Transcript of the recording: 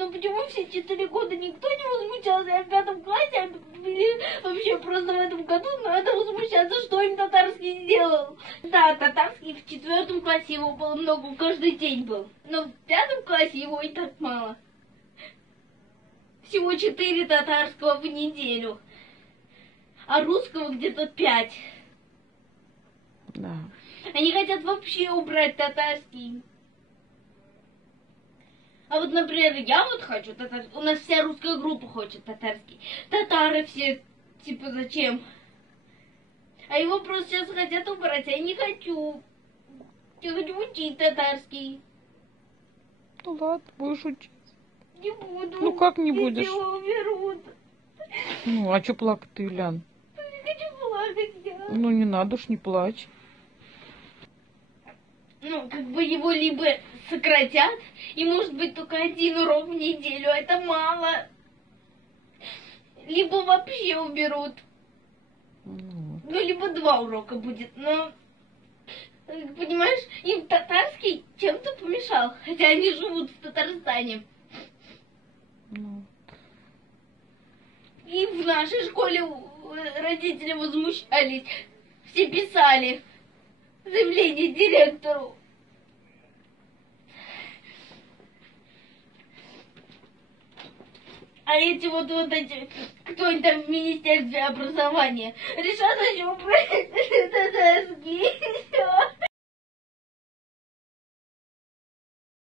Ну почему все 4 года никто не возмущался, а в 5 классе были вообще просто в этом году надо возмущаться, что им татарский сделал. Да, татарский в 4 классе его было много, каждый день был. Но в 5 классе его и так мало. Всего 4 татарского в неделю. А русского где-то 5. Да. Они хотят вообще убрать татарский. А вот, например, я вот хочу татарский. У нас вся русская группа хочет татарский. Татары все, типа, зачем? А его просто сейчас хотят убрать, а я не хочу. Я хочу учить татарский. Ну ладно, будешь учить. Не буду. Ну как не Если будешь? его уберут. Ну, а что плакать-то, Юлян? Не хочу плакать я. Ну не надо ж, не плачь. Ну, как бы его либо сократят, и может быть только 1 урок в неделю, это мало. Либо вообще уберут. Ну, либо 2 урока будет, но, понимаешь, им татарский чем-то помешал, хотя они живут в Татарстане. Ну. И в нашей школе родители возмущались, все писали заявление директору. А эти вот эти, кто они там в Министерстве образования, решат, зачем убрать татарский.